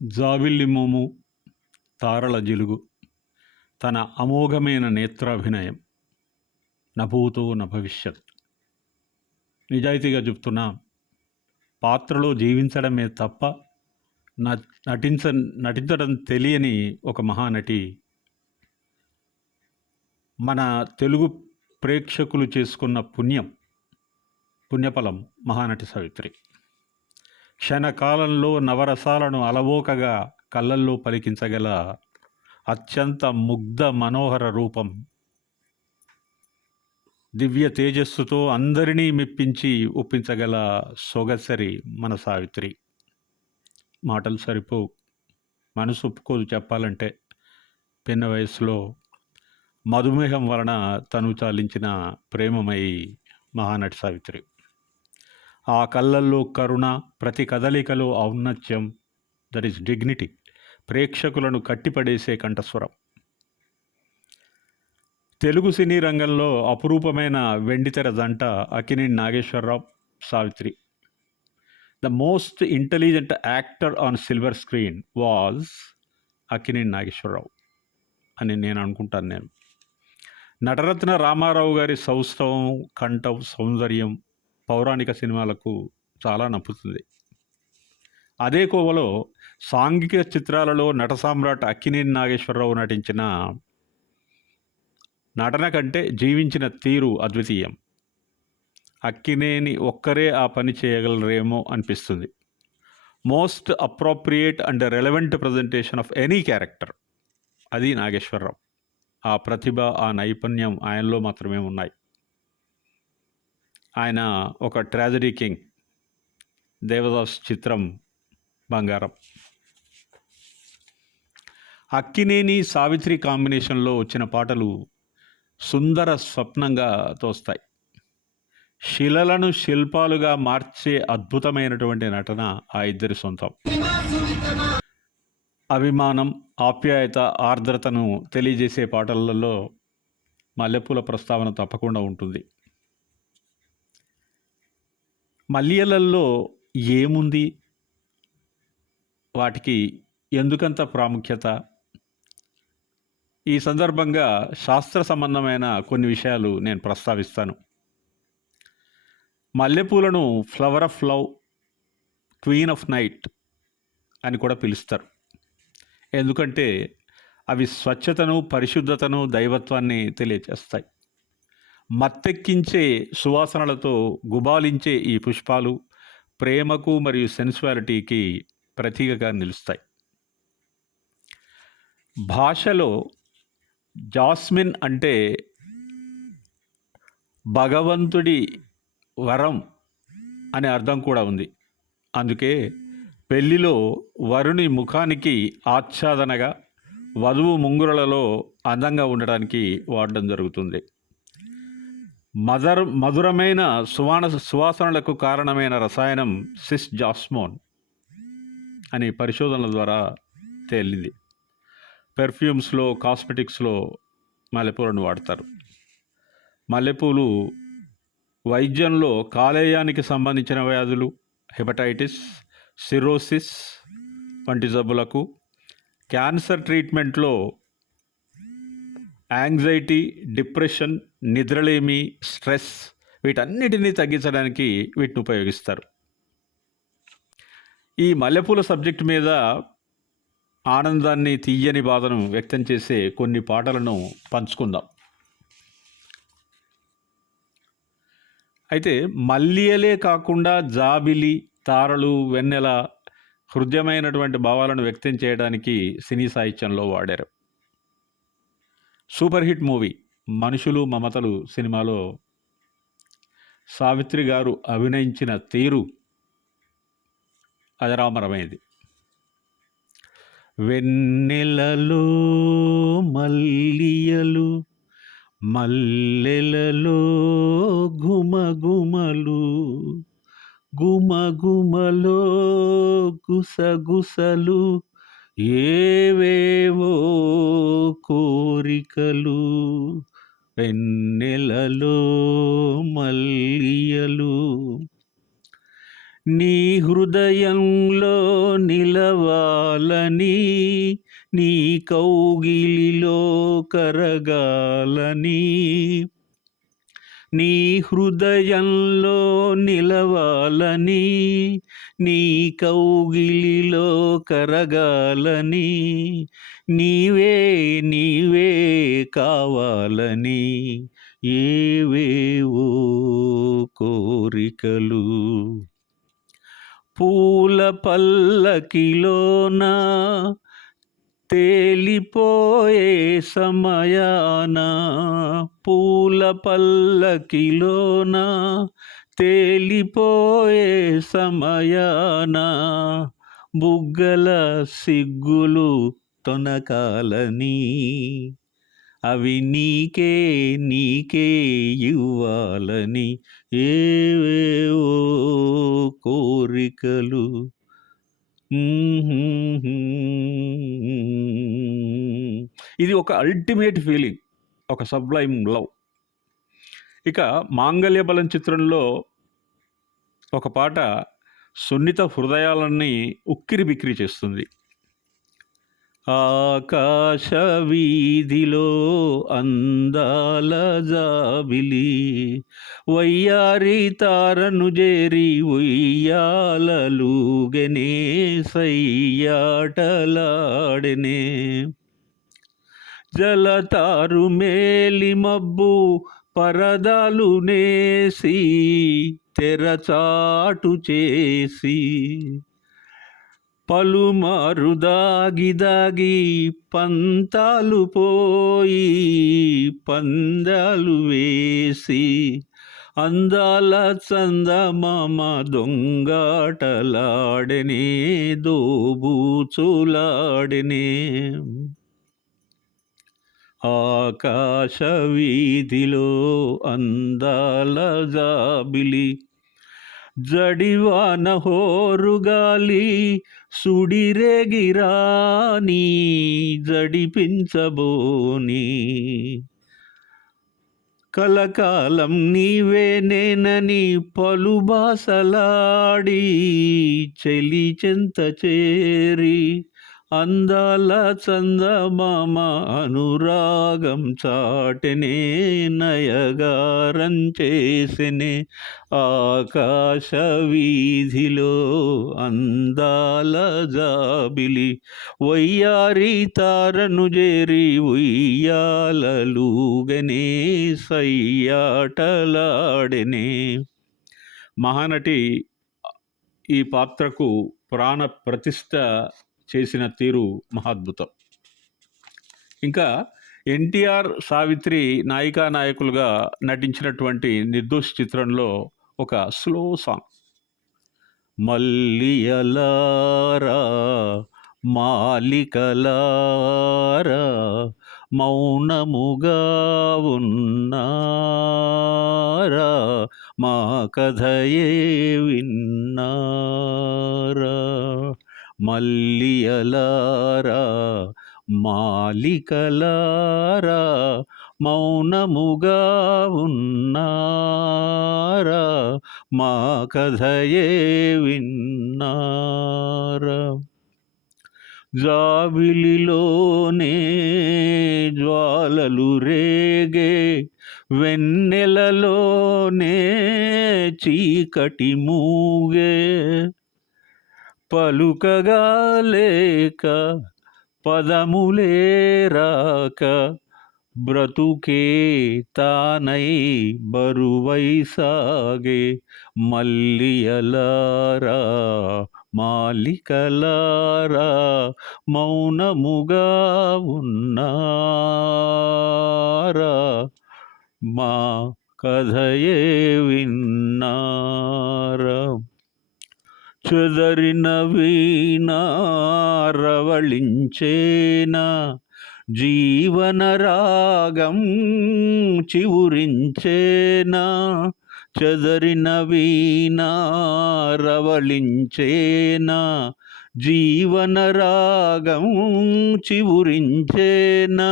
జాబిల్లి మోము, తారల జిలుగు, తన అమోఘమైన నేత్రాభినయం, నభూతో నభవిష్యత్. నిజాయితీగా చెప్తున్నా, పాత్రలో జీవించడమే తప్ప న నటించ నటించడం తెలియని ఒక మహానటి మన తెలుగు ప్రేక్షకులు చేసుకున్న పుణ్యఫలం మహానటి సావిత్రి. క్షణకాలంలో నవరసాలను అలవోకగా కళ్ళల్లో పలికించగల అత్యంత ముగ్ధ మనోహర రూపం, దివ్య తేజస్సుతో అందరినీ మెప్పించి ఒప్పించగల సొగసరి మన సావిత్రి. మాటలు సరిపోవు, మనసు ఒప్పుకోదు చెప్పాలంటే. పిన్న వయసులో మధుమేహం వలన తను చాలించిన ప్రేమమయి మహానటి సావిత్రి. ఆ కళ్ళల్లో కరుణ, ప్రతి కదలికలో ఔన్నత్యం, దట్ ఈస్ డిగ్నిటీ, ప్రేక్షకులను కట్టిపడేసే కంఠస్వరం. తెలుగు సినీ రంగంలో అపురూపమైన వెండితెర జంట Akkineni Nageswara Rao, Savitri. The most intelligent actor on silver screen was Akkineni Nageswara Rao అని నేను అనుకుంటాను. నటరత్న రామారావు గారి సౌష్ఠవం, కంఠం, సౌందర్యం పౌరాణిక సినిమాలకు చాలా నప్పుతుంది. అదే కోవలో సాంఘిక చిత్రాలలో నట సామ్రాట్ అక్కినేని నాగేశ్వరరావు నటించిన నటన కంటే జీవించిన తీరు అద్వితీయం. అక్కినేని ఒక్కరే ఆ పని చేయగలరేమో అనిపిస్తుంది. Most appropriate and relevant presentation of any character, అది నాగేశ్వరరావు. ఆ ప్రతిభ, ఆ నైపుణ్యం ఆయనలో మాత్రమే ఉన్నాయి. ఆయన ఒక ట్రాజడీ కింగ్. దేవదాస్ చిత్రం బంగారం. అక్కినేని సావిత్రి కాంబినేషన్లో వచ్చిన పాటలు సుందర స్వప్నంగా తోస్తాయి. శిలలను శిల్పాలుగా మార్చే అద్భుతమైనటువంటి నటన ఆ ఇద్దరి సొంతం. అభిమానం, ఆప్యాయత, ఆర్ద్రతను తెలియజేసే పాటలలో మల్లెపూల ప్రస్తావన తప్పకుండా ఉంటుంది. మల్లియలల్లో ఏముంది, వాటికి ఎందుకంత ప్రాముఖ్యత? ఈ సందర్భంగా శాస్త్ర సంబంధమైన కొన్ని విషయాలు నేను ప్రస్తావిస్తాను. మల్లెపూలను flower of love, queen of night అని కూడా పిలుస్తారు. ఎందుకంటే అవి స్వచ్ఛతను, పరిశుద్ధతను, దైవత్వాన్ని తెలియచేస్తాయి. మత్తెక్కించే సువాసనలతో గుబాలించే ఈ పుష్పాలు ప్రేమకు మరియు సెన్సువాలిటీకి ప్రతీకగా నిలుస్తాయి. భాషలో జాస్మిన్ అంటే భగవంతుడి వరం అనే అర్థం కూడా ఉంది. అందుకే పెళ్లిలో వరుని ముఖానికి ఆచ్ఛాదనగా, వధువు ముంగురులలో అందంగా ఉండడానికి వాడడం జరుగుతుంది. మధురమైన సువాసనలకు కారణమైన రసాయనం సిస్ జాస్మోన్ అని పరిశోధనల ద్వారా తేలింది. పెర్ఫ్యూమ్స్లో, కాస్మెటిక్స్లో మల్లెపూలను వాడతారు. మల్లెపూలు వైద్యంలో కాలేయానికి సంబంధించిన వ్యాధులు, హెపటైటిస్, సిరోసిస్ వంటి జబ్బులకు, క్యాన్సర్ ట్రీట్మెంట్లో, యాంగ్జైటీ, డిప్రెషన్, నిద్రలేమి, స్ట్రెస్ వీటన్నిటినీ తగ్గించడానికి వీటిని ఉపయోగిస్తారు. ఈ మల్లెపూల సబ్జెక్ట్ మీద ఆనందాన్ని, తీయని బాధను వ్యక్తం చేసే కొన్ని పాటలను పంచుకుందాం. అయితే మల్లియలే కాకుండా జాబిలి, తారలు, వెన్నెల హృదయమైనటువంటి భావాలను వ్యక్తం చేయడానికి సినీ సాహిత్యంలో వాడారు. సూపర్ హిట్ మూవీ మనుషులు మమతలు సినిమాలో సావిత్రి గారు అభినయించిన తీరు అజరామరమైంది. వెన్నెలలో మల్లియలు, మల్లెలలో గుమగుమలు, గుమగుమలో గుసగుసలు, ఏవేవో కోరికలు, వెన్నెలలో మల్లియలు. నీ హృదయంలో నిలవాలని, నీ కౌగిలిలో కరగాలని, నీ హృదయంలో నిలవాలని, నీ కౌగిలిలో కరగాలని, నీవే నీవే కావాలని ఏవేవో కోరికలు. పూల పల్లకిలోన తేలిపోయే సమయాన, పూల పల్లకిలోన తేలిపోయే సమయాన, బుగ్గల సిగ్గులు తొనకాలని, అవి నీకే నీకే ఇవ్వాలని ఏవేవో కోరికలు. ఇది ఒక అల్టిమేట్ ఫీలింగ్, ఒక సబ్లైమ్ లవ్. ఇక మాంగళ్య బలం చిత్రంలో ఒక పాట సున్నిత హృదయాలన్నీ ఉక్కిరి బిక్కిరి చేస్తుంది. ఆకాశ వీధిలో అందాల జాబిలి, వయ్యారి తారను జేరి ఉయ్యాలలుగనే, సయ్యాటలాడెనే. జలతారు మేలి మబ్బు పరదాలు నేసి, తెరచాటు చేసి, పలుమారు దాగి దాగి పంతాలు పోయి పందాలు వేసి, అందాల చందమామ దొంగాటలాడెనే, దోబూచులాడెనే. ఆకాశ వీధిలో అందాల జాబిలి, జడివాన హోరుగాలి సుడిరేగిరాని, జడిపించబోని, కలకాలం నీవే నేనని పలుబాసలాడి, చెలి చెంత చేరి, అందాల చందమామ అనురాగం చాటెనే, నయగారం చేసెనే. ఆకాశ వీధిలో అందాల జాబిలి, వయ్యారి తారను జేరి ఉయ్యాలలుగనే, సయ్యాటలాడెనే. మహానటి ఈ పాత్రకు ప్రాణ ప్రతిష్ఠ చేసిన తీరు మహాద్భుతం. ఇంకా ఎన్టీఆర్, సావిత్రి నాయికా నాయకులుగా నటించినటువంటి నిర్దోష్ చిత్రంలో ఒక స్లో సాంగ్. మల్లియలారా మాలికలారా మౌనముగా ఉన్నారా, మా కథయే విన్నారా. మల్లియలారా మాలికలారా మౌనముగా ఉన్నారా, మా కథయే విన్నారా. జాబిలిలోనే జ్వాలలు రేగే, వెన్నెలలోనే చీకటి మూగే, పలుకగా లేక పదములే రాక, బ్రతుకే తానై బరువై సాగే. మల్లియలారా మాలికలారా మౌనముగా ఉన్నారా, మా కథయే విన్నారా. చెదరిన వీణారవళించేనా, జీవన రాగం చివురించేనా. చెదరిన వీణారవళించేనా, జీవన రాగం చివురించేనా.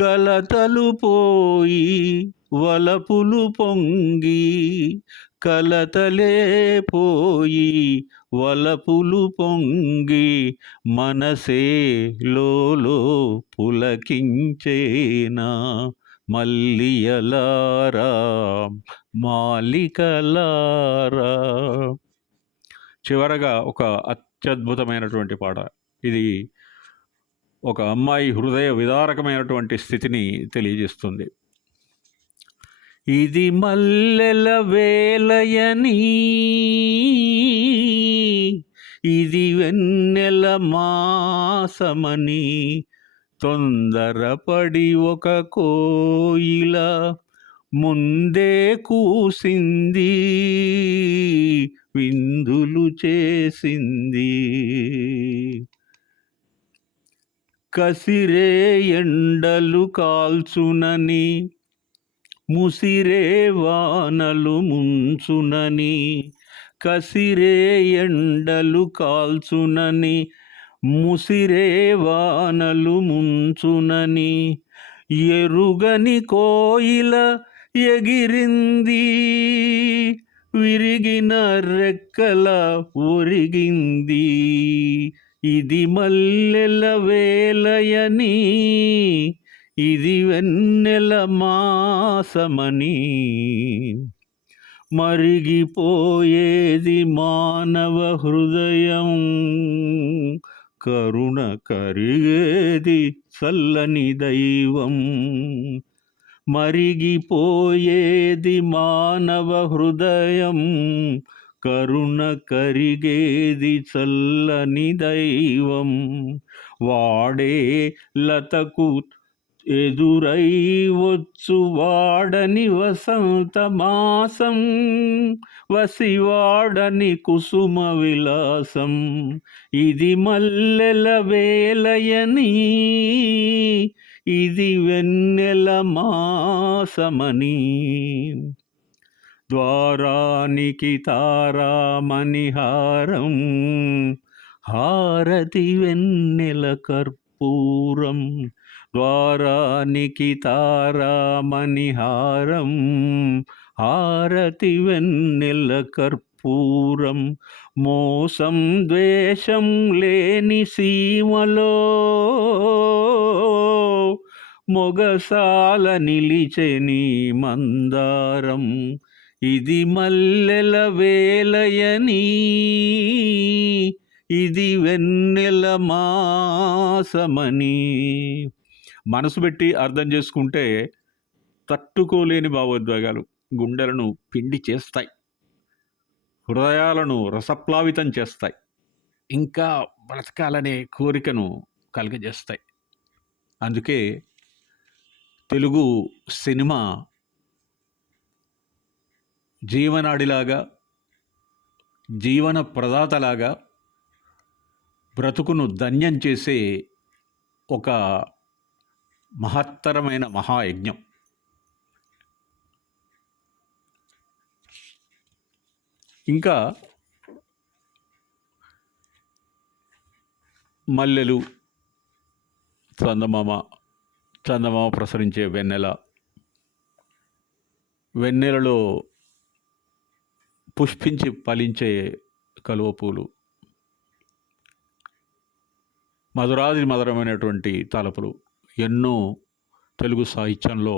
కలతలు పోయి వలపులు పొంగి, కలతలే పోయి వలపులు పొంగి మనసే లోలో పులకించేనా మల్లియలారా మాలికలారా. చివరగా ఒక అత్యద్భుతమైనటువంటి పాట. ఇది ఒక అమ్మాయి హృదయ విదారకమైనటువంటి స్థితిని తెలియజేస్తుంది. ఇది మల్లెల వేలయని, ఇది వెన్నెల మాసమని, తొందరపడి ఒక కోయిల ముందే కూసింది, విందులు చేసింది. కసిరే ఎండలు కాల్చునని, ముసిరే వానలు ముంచునని, కసిరే ఎండలు కాల్చునని, ముసిరే వానలు ముంచునని, ఎరుగని కోయిల ఎగిరింది, విరిగిన రెక్కల ఒరిగింది. ఇది మల్లెల వేలయని, ఇది వెన్నెల మాసమని, మరిగిపోయేది మానవ హృదయం, కరుణ కరిగేది చల్లని దైవం. మరిగిపోయేది మానవ హృదయం, కరుణ కరిగేది చల్లని దైవం. వాడే లతకు ఎదురై వచ్చు వాడని వసంత మాసం, వసివాడని కుసుమ విలాసం. ఇది మల్లెల వేలయని, ఇది వెన్నెల మాసమని, ద్వారానికి తారామణిహారం, హారతి వెన్నెల కర్పూరం. ద్వారానికి తారామణిహారం, హారతి వెన్నెల కర్పూరం. మోసం ద్వేషం లేని సీమలో మొగసాల నిలిచెని మందారం. ఇది మల్లెల వేలయని, ఇది వెన్నెల మాసమని. మనసు పెట్టి అర్థం చేసుకుంటే తట్టుకోలేని భావోద్వేగాలు గుండెలను పిండి చేస్తాయి, హృదయాలను రసప్లావితం చేస్తాయి, ఇంకా బ్రతకాలనే కోరికను కలిగజేస్తాయి. అందుకే తెలుగు సినిమా జీవనాడిలాగా, జీవన ప్రదాతలాగా, బ్రతుకును ధన్యం చేసే ఒక మహత్తరమైన మహాయజ్ఞం. ఇంకా మల్లెలు, చందమామ, చందమామ ప్రసరించే వెన్నెల, వెన్నెలలో పుష్పించి ఫలించే కలువ పూలు, మధురాది మధురమైనటువంటి తలపులు ఎన్నో తెలుగు సాహిత్యంలో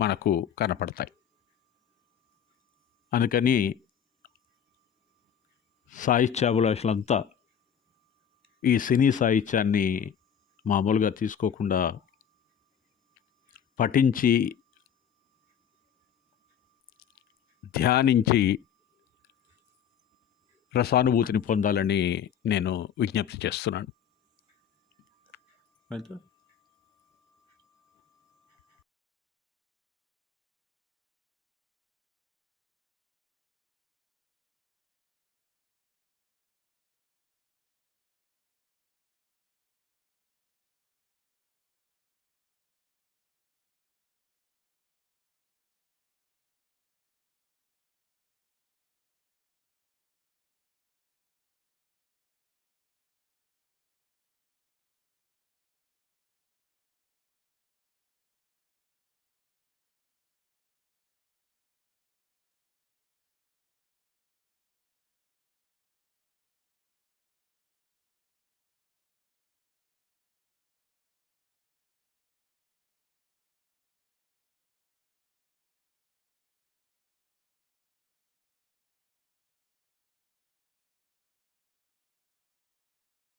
మనకు కనపడతాయి. అందుకని సాహిత్యాభిలాషులంతా ఈ సినీ సాహిత్యాన్ని మామూలుగా తీసుకోకుండా పఠించి, ధ్యానించి రసానుభూతిని పొందాలని నేను విజ్ఞప్తి చేస్తున్నాను.